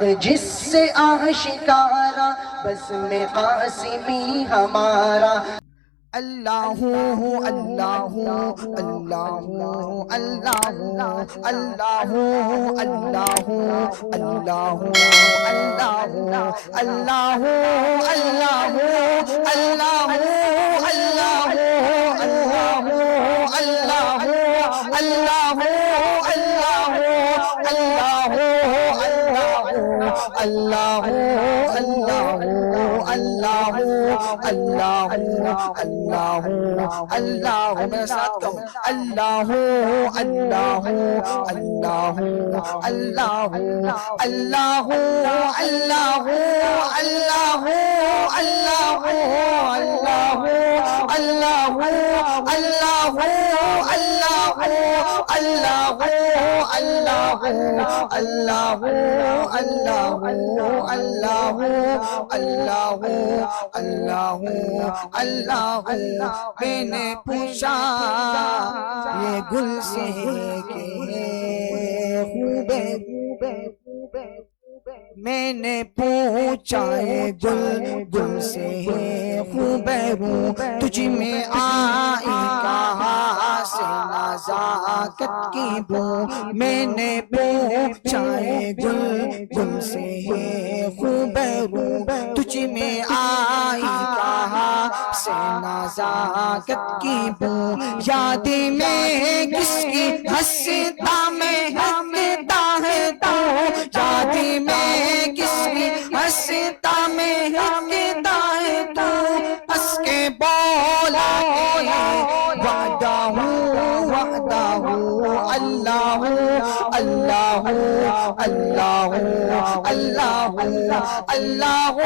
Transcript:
حق جس سے آشکارا بس میں قاسمی ہمارا اللہ اللہ اللہ اللہ اللہ اللہ اللہ اللہ اللہ اللہ اللہ اللہ اللہ اللہ میرے ساتھ کہو اللہ اللہ اللہ اللہ اللہ اللہ اللہ اللہ اللہ اللہ اللہ میں نے پوچھا یہ گل سے کہ خوب میں نے پوچھا یہ گل سے خوبرو تجھ میں آئی کہاں سے نزاکت کی بو میں نے پوچھا یہ گل سے خوبرو تجھ میں آئی کہاں سے نزاکت کی بو یاد میں کس کی ہنستا میں ہنستا ہے تو یاد میں کس کی ہنستا میں ہنستا ہے تو ہنس کے بولا وعدہ وعدہ اللہ اللہ اللہ اللہ اللہ اللہ اللہ